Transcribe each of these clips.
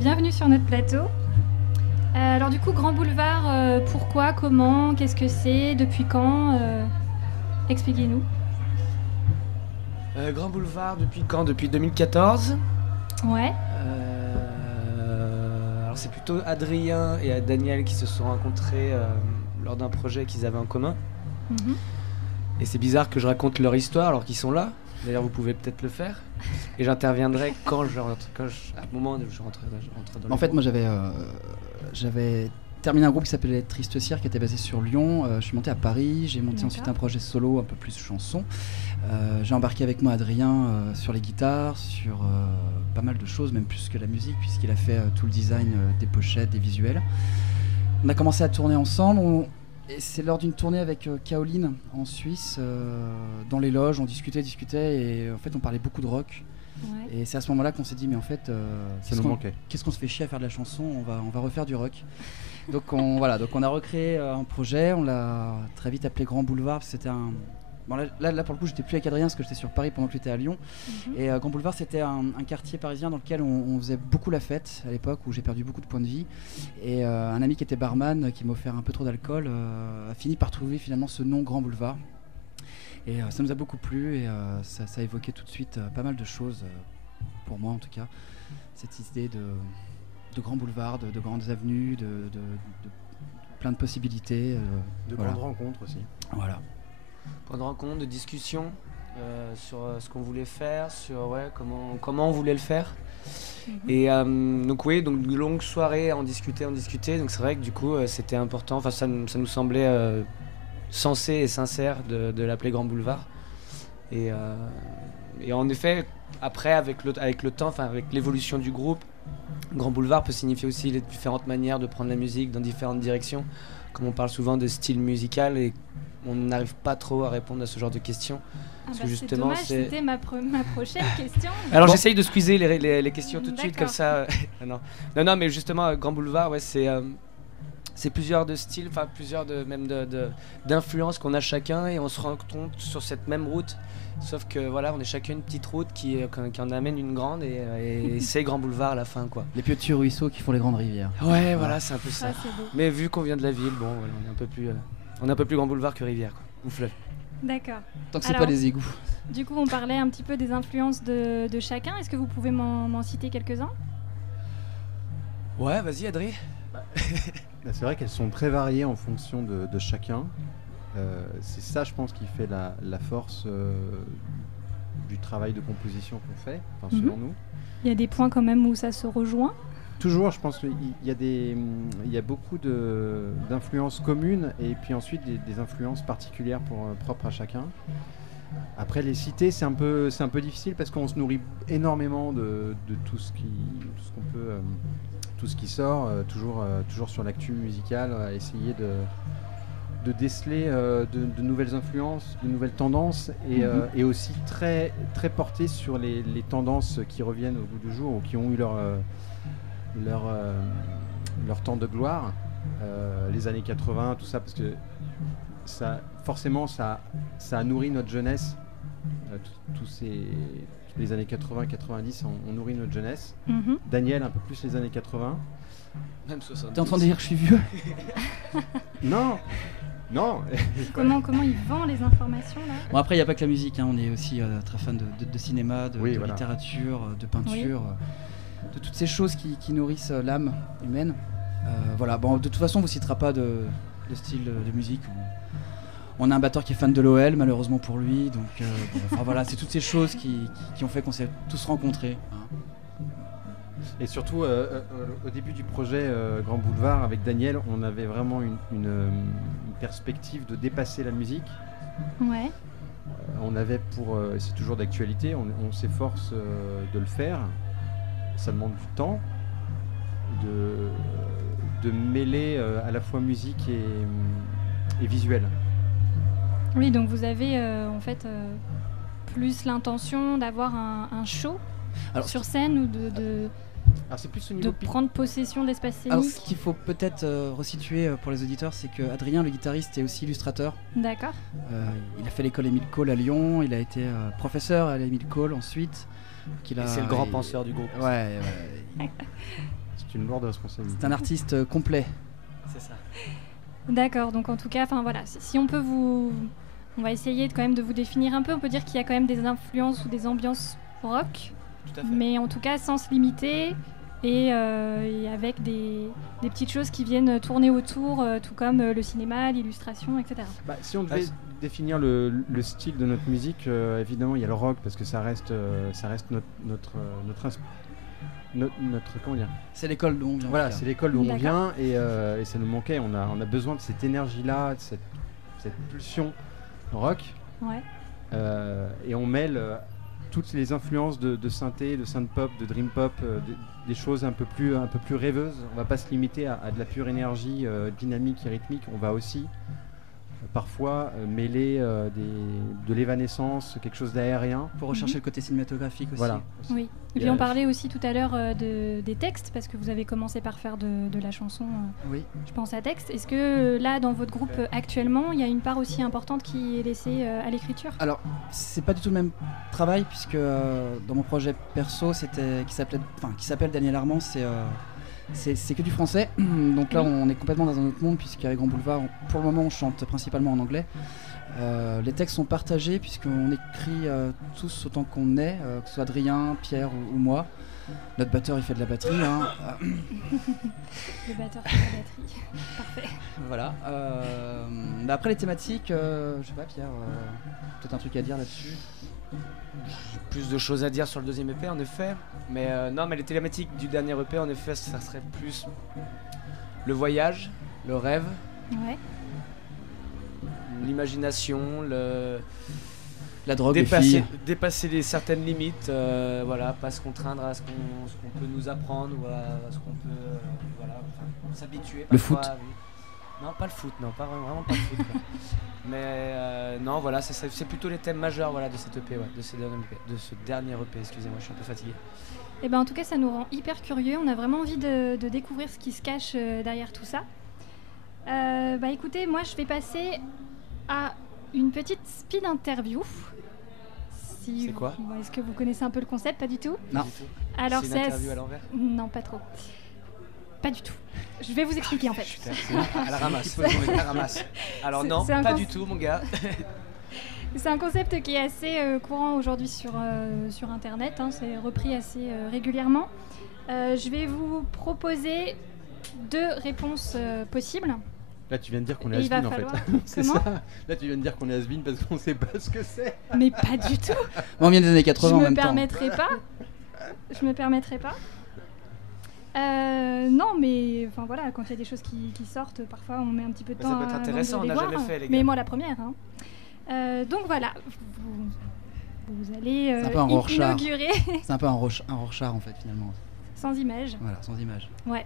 Bienvenue sur notre plateau. Alors du coup, Grand Boulevard, pourquoi, comment, qu'est-ce que c'est, depuis quand expliquez-nous. Grand Boulevard, depuis quand? Depuis 2014. Ouais. Alors c'est plutôt Adrien et Daniel qui se sont rencontrés lors d'un projet qu'ils avaient en commun. Mhm. Et c'est bizarre que je raconte leur histoire alors qu'ils sont là. D'ailleurs, vous pouvez peut-être le faire. Et j'interviendrai à un moment où je rentre dans le En fait, groupe. moi j'avais terminé un groupe qui s'appelait Triste Cire qui était basé sur Lyon. Je suis monté à Paris, j'ai monté ensuite un projet solo un peu plus chanson. J'ai embarqué avec moi Adrien sur les guitares, sur pas mal de choses, même plus que la musique, puisqu'il a fait tout le design des pochettes, des visuels. On a commencé à tourner ensemble. Et c'est lors d'une tournée avec Kaoline en Suisse, dans les loges, on discutait et en fait on parlait beaucoup de rock. Ouais. Et c'est à ce moment-là qu'on s'est dit mais en fait Ça nous manquait. qu'est-ce qu'on se fait chier à faire de la chanson, on va refaire du rock. donc on a recréé un projet, on l'a très vite appelé Grand Boulevard, parce que c'était un... Bon, là pour le coup j'étais plus avec Adrien parce que j'étais sur Paris pendant que j'étais à Lyon. Et Grand Boulevard c'était un quartier parisien dans lequel on faisait beaucoup la fête à l'époque, où j'ai perdu beaucoup de points de vie. Et un ami qui était barman, qui m'a offert un peu trop d'alcool, a fini par trouver finalement ce nom Grand Boulevard. Et ça nous a beaucoup plu et ça évoquait tout de suite pas mal de choses, pour moi en tout cas. Cette idée de grands boulevards, de grandes avenues, de plein de possibilités. De voilà. grandes rencontres aussi. Voilà. Point de rencontre, de discussion sur ce qu'on voulait faire, sur comment on voulait le faire. Et donc de longues soirées à en discuter. Donc c'est vrai que du coup c'était important, enfin ça nous semblait sensé et sincère de l'appeler Grand Boulevard. Et en effet, après avec le temps, enfin avec l'évolution du groupe, Grand Boulevard peut signifier aussi les différentes manières de prendre la musique dans différentes directions. Comme on parle souvent de style musical et on n'arrive pas trop à répondre à ce genre de questions. C'est dommage, c'était ma prochaine question. Alors j'essaye de squeezer les questions tout de suite, comme D'accord. ça. Non, mais justement, Grand Boulevard, ouais, c'est plusieurs de styles, enfin plusieurs d'influences qu'on a chacun, et on se rencontre sur cette même route. Sauf que voilà, on est chacun une petite route qui en amène une grande, et c'est Grand Boulevard à la fin, quoi. Les petits ruisseaux qui font les grandes rivières. Ouais, voilà, c'est un peu ça. Ah, c'est beau. Mais vu qu'on vient de la ville, bon, voilà, on est un peu plus Grand Boulevard que rivière, quoi. Ou fleuve. D'accord. Tant que c'est Alors, pas les égouts. Du coup, on parlait un petit peu des influences de chacun. Est-ce que vous pouvez m'en citer quelques-uns? Ouais, vas-y, Adrien. C'est vrai qu'elles sont très variées en fonction de chacun. C'est ça, je pense, qui fait la force du travail de composition qu'on fait, enfin, selon nous. Il y a des points quand même où ça se rejoint. Toujours, je pense qu'il y a beaucoup d'influences communes et puis ensuite des influences particulières propres à chacun. Après, les citer, c'est un peu difficile parce qu'on se nourrit énormément de tout ce qu'on peut, tout ce qui sort, toujours sur l'actu musicale, à essayer de déceler de nouvelles influences, de nouvelles tendances et aussi très, très porté sur les tendances qui reviennent au goût du jour ou qui ont eu leur temps de gloire, les années 80, tout ça, parce que forcément ça a nourri notre jeunesse. Tous les années 80-90 ont nourri notre jeunesse. Daniel un peu plus les années 80. Même 70. T'es en train de dire que je suis vieux? Non. Comment il vend les informations là? Bon, après il n'y a pas que la musique, hein. On est aussi très fan de cinéma, de voilà. littérature, de peinture, de toutes ces choses qui nourrissent l'âme humaine. Voilà. Bon, de toute façon on vous citera pas de style de musique. On a un batteur qui est fan de l'OL, malheureusement pour lui, donc voilà, c'est toutes ces choses qui ont fait qu'on s'est tous rencontrés, hein. Et surtout, au début du projet Grand Boulevard, avec Daniel, on avait vraiment une perspective de dépasser la musique. Ouais. On avait c'est toujours d'actualité, on s'efforce de le faire. Ça demande du temps, de mêler à la fois musique et visuel. Oui, donc vous avez en fait plus l'intention d'avoir un show sur scène ou Alors c'est plus au de niveau prendre possession de l'espace Alors scénique. ce qu'il faut peut-être resituer pour les auditeurs, c'est que Adrien, le guitariste, est aussi illustrateur. D'accord. Il a fait l'école Émile Cole à Lyon, il a été professeur à l'Émile Cole ensuite. Et c'est le grand penseur du groupe. Ouais. c'est une lourde responsabilité. C'est un artiste complet. C'est ça. D'accord, donc en tout cas, enfin voilà, si on peut vous... On va essayer quand même de vous définir un peu. On peut dire qu'il y a quand même des influences ou des ambiances rock, Tout à fait. mais en tout cas sans se limiter et avec des petites choses qui viennent tourner autour, tout comme le cinéma, l'illustration, etc. Bah, si on devait définir le style de notre musique, évidemment il y a le rock parce que ça reste notre comment dire. C'est l'école d'où on vient. Voilà, c'est l'école d'où on D'accord. vient et ça nous manquait. On a besoin de cette énergie-là, de cette pulsion rock. Ouais. Et on mêle toutes les influences de synthé, de synth pop, de dream pop, des choses un peu plus rêveuses. On va pas se limiter à de la pure énergie dynamique et rythmique. On va aussi parfois mêler de l'évanescence, quelque chose d'aérien. Pour rechercher le côté cinématographique aussi. Voilà. Oui. Et puis on parlait aussi tout à l'heure des textes, parce que vous avez commencé par faire de la chanson, Oui. je pense à texte. Est-ce que là, dans votre groupe actuellement, il y a une part aussi importante qui est laissée à l'écriture? Alors, c'est pas du tout le même travail, puisque dans mon projet perso, qui s'appelle Daniel Armand, c'est que du français. Donc là, on est complètement dans un autre monde, puisqu'avec Grand Boulevard, pour le moment, on chante principalement en anglais. Les textes sont partagés, puisqu'on écrit tous autant qu'on est, que ce soit Adrien, Pierre ou moi. Notre batteur, il fait de la batterie. Hein. Le batteur fait la batterie. Parfait. Voilà. Mais après, les thématiques, je sais pas, Pierre, peut-être un truc à dire là-dessus. J'ai plus de choses à dire sur le deuxième EP en effet, mais non, mais les thématiques du dernier EP en effet, ça serait plus le voyage, le rêve, Ouais. l'imagination, La drogue, les filles. dépasser certaines limites, voilà, pas se contraindre à ce qu'on peut nous apprendre ou à ce qu'on peut voilà, enfin, s'habituer. Le parfois, foot. oui. Non, pas le foot, non, vraiment pas le foot. Quoi. Mais non, voilà, c'est plutôt les thèmes majeurs voilà, de cet EP, ouais, de ce dernier EP, excusez-moi, je suis un peu fatigué. Et ben en tout cas, ça nous rend hyper curieux. On a vraiment envie de découvrir ce qui se cache derrière tout ça. Bah écoutez, moi je vais passer à une petite speed interview. C'est quoi? Est-ce que vous connaissez un peu le concept? Pas du tout. Non. Pas du tout. Alors C'est une interview à l'envers? Non, pas trop. Pas du tout. Je vais vous expliquer en fait. Putain, à la ramasse, à la ramasse. Alors non, c'est un pas du tout mon gars. C'est un concept qui est assez courant aujourd'hui sur Internet, hein, c'est repris assez régulièrement. Je vais vous proposer 2 réponses possibles. Là, tu viens de dire qu'on est Et il va has-been en fait. falloir... C'est Comment ça. Là, tu viens de dire qu'on est has-been parce qu'on sait pas ce que c'est. Mais pas du tout. Bon, on vient des années 80 en Je même me temps. permettrai pas. Non, mais enfin voilà, quand il y a des choses qui sortent, parfois on met un petit peu de Ça temps peut être avant intéressant, de on les n'a voir. jamais fait, les gars. Mais moi la première. Hein. Donc voilà, vous allez C'est un peu un Rorschach. inaugurer C'est un peu un Rorschach en fait finalement. sans image. Voilà, sans image. Ouais.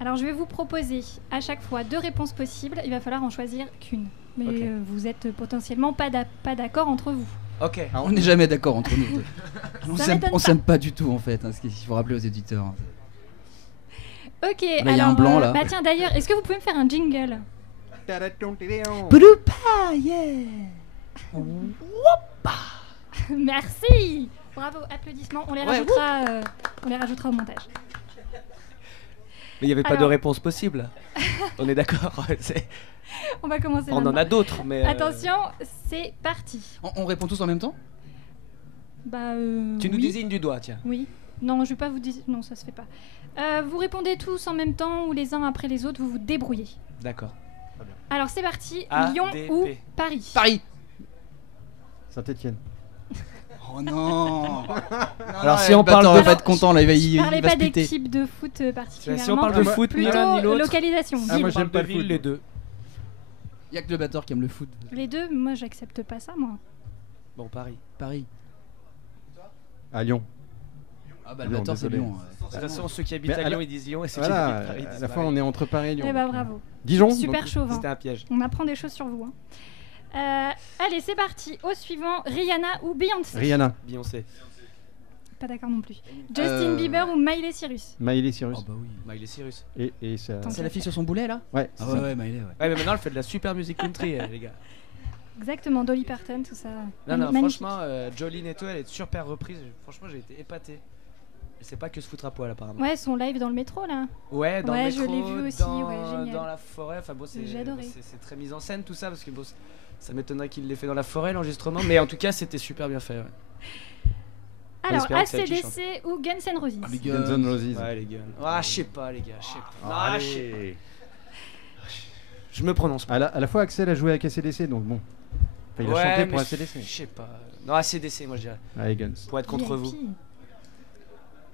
Alors je vais vous proposer à chaque fois 2 réponses possibles. Il va falloir en choisir qu'une. Mais Ok. vous êtes potentiellement pas d'accord entre vous. Ok. On n'est jamais d'accord entre nous. Ça m'étonne On pas. s'aime pas du tout en fait, hein, ce qu'il faut rappeler aux éditeurs. Ok. il y a alors, un blanc, là. Bah tiens d'ailleurs, est-ce que vous pouvez me faire un jingle? Pouloupa, yeah. Merci. Bravo, applaudissements. On les rajoutera au montage. Mais il n'y avait pas de Alors- réponse possible. On est d'accord. On va commencer On en maintenant. a d'autres, mais. Attention, c'est parti. On répond tous en même temps? Bah, Tu nous oui. désignes du doigt, tiens. Oui. Non, je vais pas vous dire. Non, ça se fait pas. Vous répondez tous en même temps ou les uns après les autres, vous vous débrouillez. D'accord. Alors c'est parti. A, Lyon D, ou P. Paris? Paris. Saint-Etienne. Oh non. Alors, si on parle va de- pas être content là, il Parlez va pas splitter. d'équipe de foot particulièrement. Si on parle de plutôt foot, ni l'un ni l'autre. localisation. Ah, ville. moi, On parle j'aime pas de le ville, foot. les deux. Il y a que le batteur qui aime le foot. Les deux, moi j'accepte pas ça, moi. Bon, Paris. Paris. À Lyon. Ah bah Lyon, le batteur c'est désolé. Lyon. De toute façon, ceux qui habitent Mais à Lyon, alors- ils disent Lyon, et ceux qui Voilà, habitent Paris, ils à disent la fois Paris. on est entre Paris et Lyon. Eh bah bravo. Dijon. Super donc- chauvin. C'était un piège. On apprend des choses sur vous. Hein. Allez, c'est parti. Au suivant, Rihanna ou Beyoncé? Rihanna. Beyoncé. Pas d'accord non plus. Justin Bieber ou Miley Cyrus? Miley Cyrus. Oh bah oui. Miley Cyrus. Et ça. Attends. C'est la fille sur son boulet là? Ouais. Ah c'est ouais ça. ouais Miley ouais. Ouais, mais maintenant, elle fait de la super musique country, les gars. Exactement, Dolly Parton, tout ça. Non, Magnifique. franchement, Jolene et tout, elle est super reprise. Franchement, j'ai été épaté. C'est pas que se foutre à poil apparemment. Ouais, son live dans le métro là. Ouais, dans Ouais, le je métro, l'ai vu aussi, dans, ouais, génial. dans la forêt. Enfin bon, J'ai adoré. c'est très mise en scène tout ça parce que bon, ça m'étonnerait qu'il l'ait fait dans la forêt l'enregistrement, mais en tout cas c'était super bien fait. Ouais. Alors, espérant que ça va être AC/DC ou Guns N' Roses? Les Guns N' Roses. Ouais les gars. Ah je sais pas les gars, je sais pas. Ah, Ah, je sais allez. pas. Je me prononce pas. À la fois, Axel a joué avec ACDC, donc bon. Enfin, il a Ouais, chanté mais pour je ACDC. sais pas. Non ACDC moi je dirais. Allez, Guns. Pour être contre vous. VIP.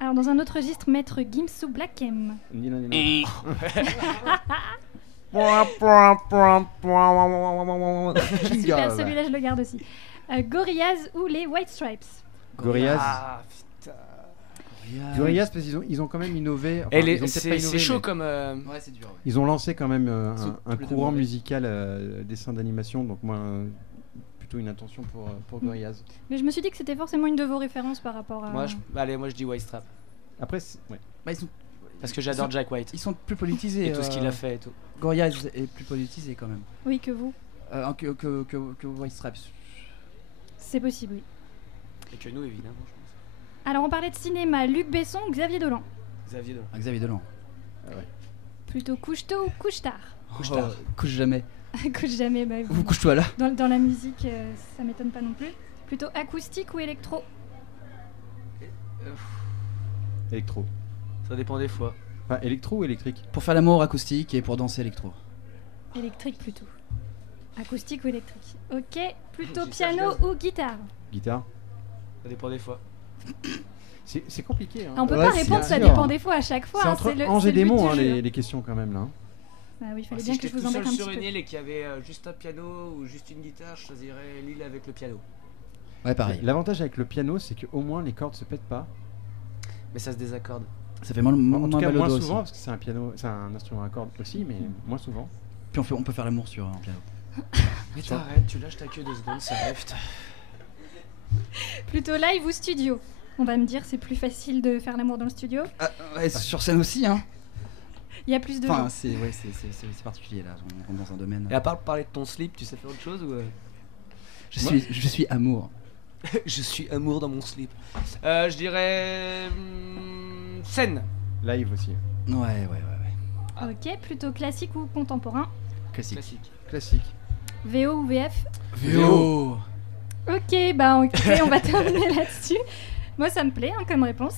Alors, dans un autre registre, Maître Gims ou Black M? Ni l'un ni l'autre. Super, celui-là je le garde aussi. Gorillaz ou les White Stripes? Gorillaz. Ah putain. Gorillaz, parce qu'ils ont quand même innové. Enfin, Eh, ils ont peut-être pas c'est innové, chaud mais comme. Ouais, c'est dur. Ouais. Ils ont lancé quand même Ils sont un tous les courant deux mauvais. musical dessin d'animation, donc moi plutôt une intention pour Gorillaz. Mais je me suis dit que c'était forcément une de vos références par rapport à. Moi je dis White Strap Après, ouais. Bah, ils sont parce que j'adore Jack White Ils sont plus politisés. et tout ce qu'il a fait et tout. Gorillaz est plus politisé quand même. Oui, que vous. Que White Stripes. C'est possible, oui. Et que nous évidemment. Je pense. Alors, on parlait de cinéma. Luc Besson ou Xavier Dolan? Xavier Dolan. Xavier Dolan. Plutôt couche-tôt ou couche-tard? Couche tard. Couche jamais. Couche jamais, bah, Ou couche-toi là. dans la musique, ça m'étonne pas non plus. Plutôt acoustique ou électro? Électro. Ça dépend des fois. Enfin, électro ou électrique? Pour faire l'amour acoustique et pour danser électro. Électrique plutôt. Acoustique ou électrique? Ok. Plutôt J'ai Serge piano Gaz. ou guitare? Guitare. Ça dépend des fois. C'est compliqué. Hein. Ah, on peut Ouais, pas c'est répondre, ça dur, dépend hein. des fois à chaque fois. C'est hein, entre le- ange c'est et le but démon du hein, jeu, hein. les questions quand même là. hein. Ah oui, il fallait Si bien que j'étais je vous tout embête seul un sur petit une peu. île et qu'il y avait juste un piano ou juste une guitare, je choisirais l'île avec le piano. Ouais, pareil. L'avantage avec le piano, c'est qu'au moins les cordes se pètent pas. Mais ça se désaccorde. Ça fait moins En tout cas, mal au moins dos souvent, aussi. parce que c'est un piano, c'est un instrument à cordes aussi, mais moins souvent. Puis on peut faire l'amour sur un piano. Mais t'arrêtes, tu lâches ta queue 2 secondes, ça arrive. Putain. Plutôt live ou studio? On va me dire c'est plus facile de faire l'amour dans le studio. Ah, ouais, sur scène aussi, hein. Il y a plus de Enfin, gens. c'est particulier là. On rentre dans un domaine. Et à part parler de ton slip, tu sais faire autre chose ou Je suis amour. Je suis amour dans mon slip. Je dirais scène. Live aussi. Ouais. Ok, plutôt classique ou contemporain? Classique. Classique. Classique. VO ou VF? VO. Ok, bah écoutez, on va terminer là-dessus. Moi, ça me plaît hein, comme réponse.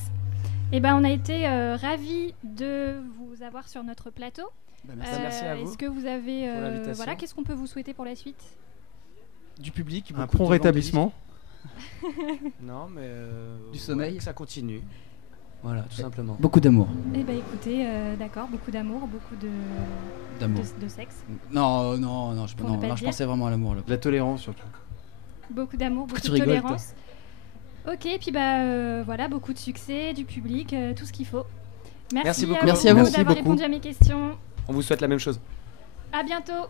Et ben, on a été ravis de vous avoir sur notre plateau. Bah, merci à vous Est-ce que vous avez pour l'invitation. voilà, qu'est-ce qu'on peut vous souhaiter pour la suite? Du public. Un beaucoup prompt de rétablissement. Non, mais Du sommeil. que ça continue. Voilà, tout simplement. Beaucoup d'amour. Eh ben, écoutez, d'accord, beaucoup d'amour, beaucoup D'amour. de sexe, Non, Pour ne pas le je dire. pensais vraiment à l'amour là. La tolérance surtout. beaucoup d'amour, beaucoup tu de rigoles, tolérance. Ok, puis bah voilà, beaucoup de succès, du public, tout ce qu'il faut. Merci beaucoup. Merci à vous. d'avoir Merci beaucoup. répondu à mes questions. On vous souhaite la même chose. À bientôt.